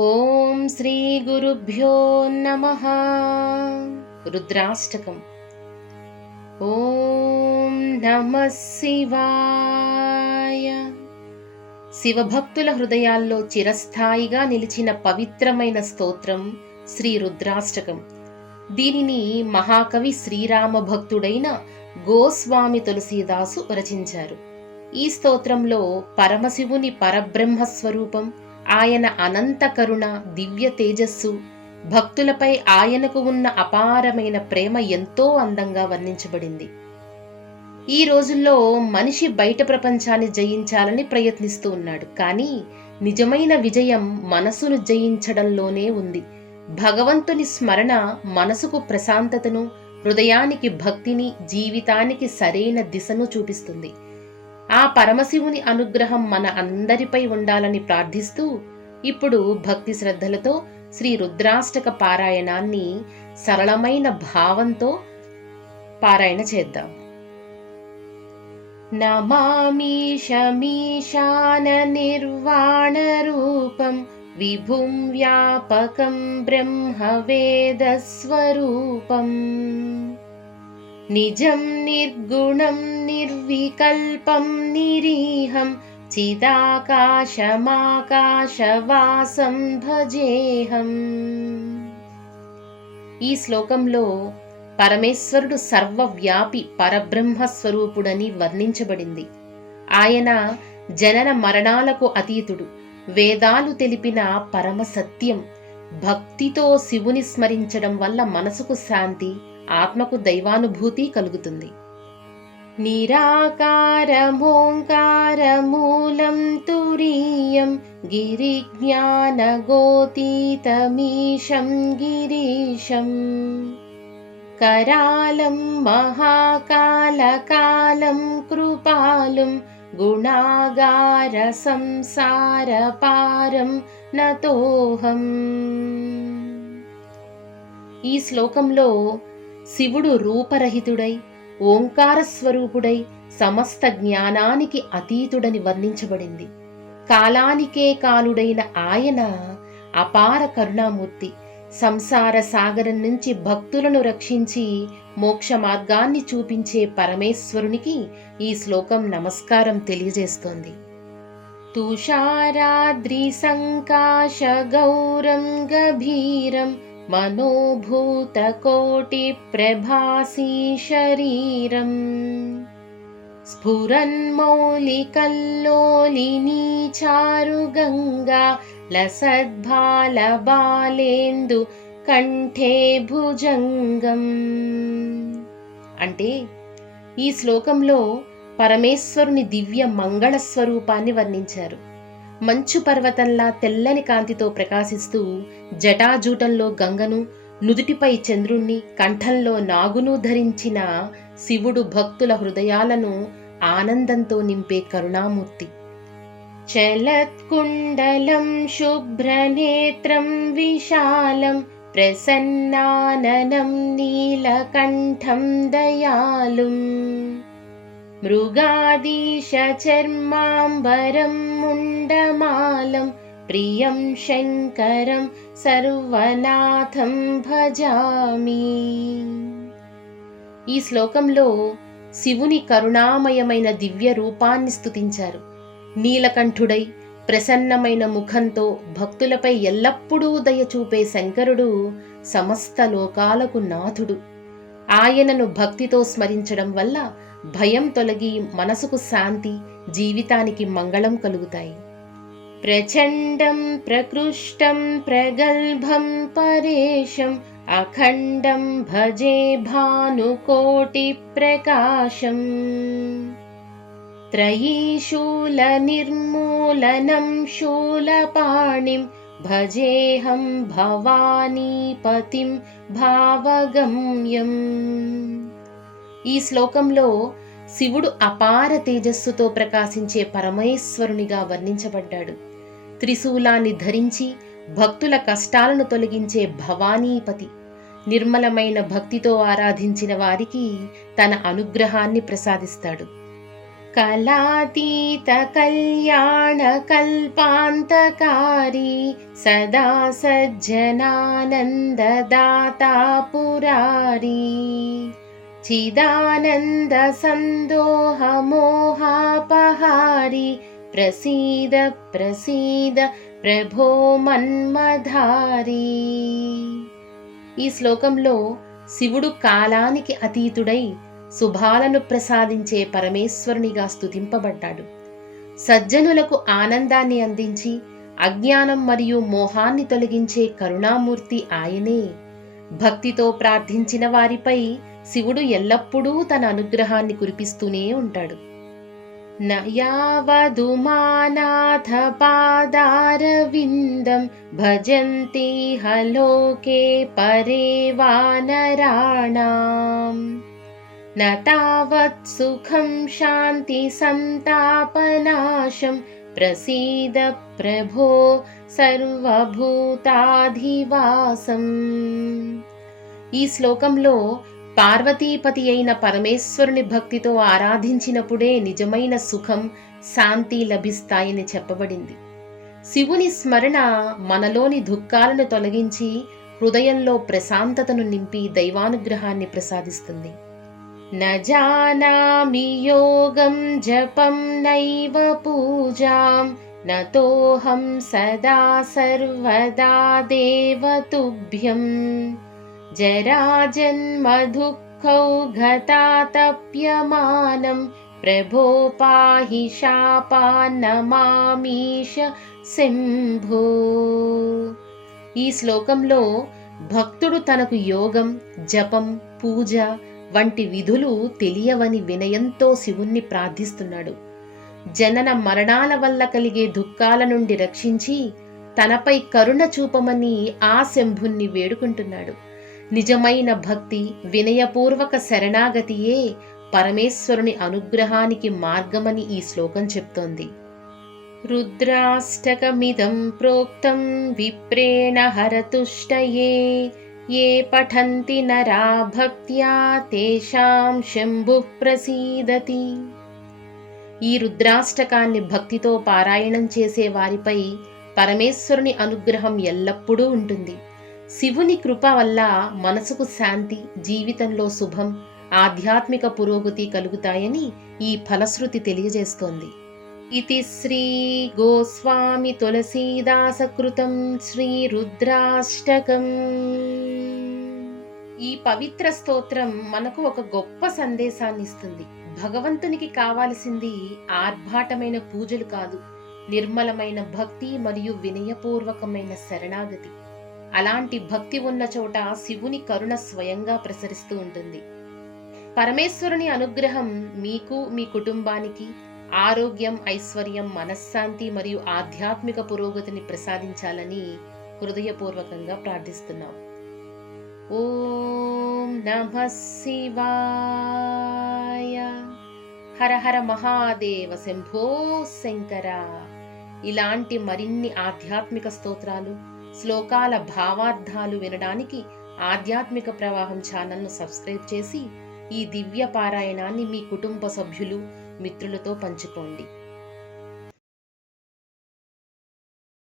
ఓం శ్రీ గురుభ్యో నమః. రుద్రాష్టకం. ఓం నమః శివాయ. శివభక్తుల హృదయాల్లో చిరస్థాయిగా నిలిచిన పవిత్రమైన స్తోత్రం శ్రీ రుద్రాష్టకం. దీనిని మహాకవి శ్రీరామ భక్తుడైన గోస్వామి తులసీదాసు రచించారు. ఈ స్తోత్రంలో పరమశివుని పరబ్రహ్మ స్వరూపం, ఆయన అనంత కరుణ, దివ్య తేజస్సు, భక్తులపై ఆయనకు ఉన్న అపారమైన ప్రేమ ఎంతో అందంగా వర్ణించబడింది. ఈ రోజుల్లో మనిషి బయట ప్రపంచాన్ని జయించాలని ప్రయత్నిస్తూ ఉన్నాడు. కానీ నిజమైన విజయం మనసును జయించడంలోనే ఉంది. భగవంతుని స్మరణ మనసుకు ప్రశాంతతను, హృదయానికి భక్తిని, జీవితానికి సరైన దిశను చూపిస్తుంది. ఆ పరమశివుని అనుగ్రహం మన అందరిపై ఉండాలని ప్రార్థిస్తూ ఇప్పుడు భక్తి శ్రద్ధలతో శ్రీ రుద్రాష్టక పారాయణాన్ని సరళమైన భావంతో పారాయణ చేద్దాం. నమామీశమీశాన నిర్వాణ రూపం విభుం వ్యాపకం బ్రహ్మవేద స్వరూపం నిజం నిర్గుణం నిర్వికల్పం నిరీహం చిదాకాశమాకాశవాసం భజేహం. ఈ శ్లోకంలో పరమేశ్వరుడు సర్వవ్యాపి పరబ్రహ్మ స్వరూపుడని వర్ణించబడింది. ఆయన జనన మరణాలకు అతీతుడు, వేదాలు తెలిపిన పరమ సత్యం. భక్తితో శివుని స్మరించడం వల్ల మనసుకు శాంతి, ఆత్మకు దైవానుభూతి కలుగుతుంది. నిరాకారమోంకారమూలం తురీయం గిరిజ్ఞానగోతీతమీశం గిరీశం కరాలం మహాకాలకాలం కృపాలం గుణాగార సంసారపారం నతోహం. ఈ శ్లోకంలో శివుడు రూపరహితుడై, ఓంకార స్వరూపుడై, సమస్త జ్ఞానానికి అతీతుడని వర్ణించబడింది. కాలానికే కాలుడైన ఆయన అపార కరుణామూర్తి. సంసార సాగరం నుంచి భక్తులను రక్షించి మోక్ష మార్గాన్ని చూపించే పరమేశ్వరునికి ఈ శ్లోకం నమస్కారం తెలియజేస్తోంది. తుషారాద్రి సంకాశ గౌరం గభీరం మనోభూతకోటి ప్రభాసీ శరీరం స్ఫురన్మౌలికల్లోలినీ చారుగంగా లసద్బాలబాలేందు కంఠే భుజంగం. అంటే ఈ శ్లోకంలో పరమేశ్వరుని దివ్య మంగళ స్వరూపాన్ని వర్ణించారు. మంచు పర్వతంలా తెల్లని కాంతితో ప్రకాశిస్తూ జటాజూటంలో గంగను, నుదుటిపై చంద్రుణ్ణి, కంఠంలో నాగును ధరించిన శివుడు భక్తుల హృదయాలను ఆనందంతో నింపే కరుణామూర్తి. చలత్కుండలం శుభ్రనేత్రం విశాలం ప్రసన్నాననం నీలకంఠం దయాళుం మృగాదీశ చర్మాంబరం ముండమాలం ప్రియం శంకరం సర్వనాథం భజామి. ఈ శ్లోకంలో శివుని కరుణామయమైన దివ్య రూపాన్ని స్తుతించారు. నీలకంఠుడై ప్రసన్నమైన ముఖంతో భక్తులపై ఎల్లప్పుడూ దయ చూపే శంకరుడు సమస్త లోకాలకు నాథుడు. ఆయనను భక్తితో స్మరించడం వల్ల భయం తొలగి మనసుకు శాంతి, జీవితానికి మంగళం కలుగుతాయి. ప్రచండం ప్రకృష్టం ప్రగల్భం పరేశం అఖండం భజే భానుకోటి ప్రకాశం త్రయీశూల నిర్మూలనం శూలపాణిం భజేహం భవానీపతిం భావగమ్యం. ఈ శ్లోకంలో శివుడు అపార తేజస్సుతో ప్రకాశించే పరమేశ్వరునిగా వర్ణించబడ్డాడు. త్రిశూలాన్ని ధరించి భక్తుల కష్టాలను తొలగించే భవానీపతి. నిర్మలమైన భక్తితో ఆరాధించిన వారికి తన అనుగ్రహాన్ని ప్రసాదిస్తాడు. కళాతీత కళ్యాణ కల్పాంతకారి సదా సజ్జనానందదాతా పురారి చిదానంద సందోహ మోహాపహారి ప్రసీద ప్రసీద ప్రభో మన్మధారి. ఈ శ్లోకంలో శివుడు కాలానికి అతీతుడై శుభాలను ప్రసాదించే పరమేశ్వరునిగా స్తుతింపబడ్డాడు. సజ్జనులకు ఆనందాన్ని అందించి అజ్ఞానం మరియు మోహాన్ని తొలగించే కరుణామూర్తి ఆయనే. భక్తితో ప్రార్థించిన వారిపై శివుడు ఎల్లప్పుడూ తన అనుగ్రహాన్ని కురిపిస్తూనే ఉంటాడు. నయావదుమానాథ పాదారవిందం భజంతి హలోకే పరే వానరాణాం న తావత్ సుఖం శాంతి సంతాపనాశం ప్రసీద ప్రభో సర్వభూతాధివాసం. ఈ శ్లోకంలో పార్వతీపతి అయిన పరమేశ్వరుని భక్తితో ఆరాధించినప్పుడే నిజమైన సుఖం, శాంతి లభిస్తాయని చెప్పబడింది. శివుని స్మరణ మనలోని దుఃఖాలను తొలగించి హృదయంలో ప్రశాంతతను నింపి దైవానుగ్రహాన్ని ప్రసాదిస్తుంది. న జానామి యోగం జపం నైవ పూజాం నతోహం సదా సర్వదా దేవతుభ్యం జరాజన్మ దుఃఖౌఘతాతప్యమానం ప్రభో పాహి శాపాన్నమామీశ శంభో. ఈ శ్లోకంలో భక్తుడు తనకు యోగం, జపం, పూజ వంటి విధులు తెలియవని వినయంతో శివుణ్ణి ప్రార్థిస్తున్నాడు. జనన మరణాల వల్ల కలిగే దుఃఖాల నుండి రక్షించి తనపై కరుణ చూపమని ఆ శంభుణ్ణి వేడుకుంటున్నాడు. నిజమైన భక్తి, వినయపూర్వక శరణాగతియే పరమేశ్వరుని అనుగ్రహానికి మార్గమని ఈ శ్లోకం చెప్తోంది. రుద్రాష్టకమిదం ప్రోక్తం విప్రేణ హరతుష్టయే ఏ పఠంతి నరా భక్త్యా తేషాం శంభుః ప్రసీదతి. ఈ రుద్రాష్టకాన్ని భక్తితో పారాయణం చేసే వారిపై పరమేశ్వరుని అనుగ్రహం ఎల్లప్పుడూ ఉంటుంది. శివుని కృప వల్ల మనసుకు శాంతి, జీవితంలో శుభం, ఆధ్యాత్మిక పురోగతి కలుగుతాయని ఈ ఫలశ్రుతి తెలియజేస్తోంది. ఇతి శ్రీ గోస్వామి తులసీదాస కృతం శ్రీ రుద్రాష్టకం. ఈ పవిత్ర స్తోత్రం మనకు ఒక గొప్ప సందేశాన్ని ఇస్తుంది. భగవంతునికి కావాల్సింది ఆర్భాటమైన పూజలు కాదు, నిర్మలమైన భక్తి మరియు వినయపూర్వకమైన శరణాగతి. అలాంటి భక్తి ఉన్న చోట శివుని కరుణ స్వయంగా ప్రసరిస్తూ ఉంటుంది. పరమేశ్వరుని అనుగ్రహం మీకు, మీ కుటుంబానికి ఆరోగ్యం, ఐశ్వర్యం, మనశ్శాంతి మరియు ఆధ్యాత్మిక పురోగతిని ప్రసాదించాలని హృదయపూర్వకంగా ప్రార్థిస్తున్నాం. ఓం నమః శివాయ. హర హర మహాదేవ శంభో శంకర. ఇలాంటి మరిన్ని ఆధ్యాత్మిక స్తోత్రాలు, శ్లోకాల భావార్థాలు వినడానికి ఆధ్యాత్మిక ప్రవాహం ఛానల్ను సబ్స్క్రైబ్ చేసి ఈ దివ్య పారాయణాన్ని మీ కుటుంబ సభ్యులు, మిత్రులతో పంచుకోండి.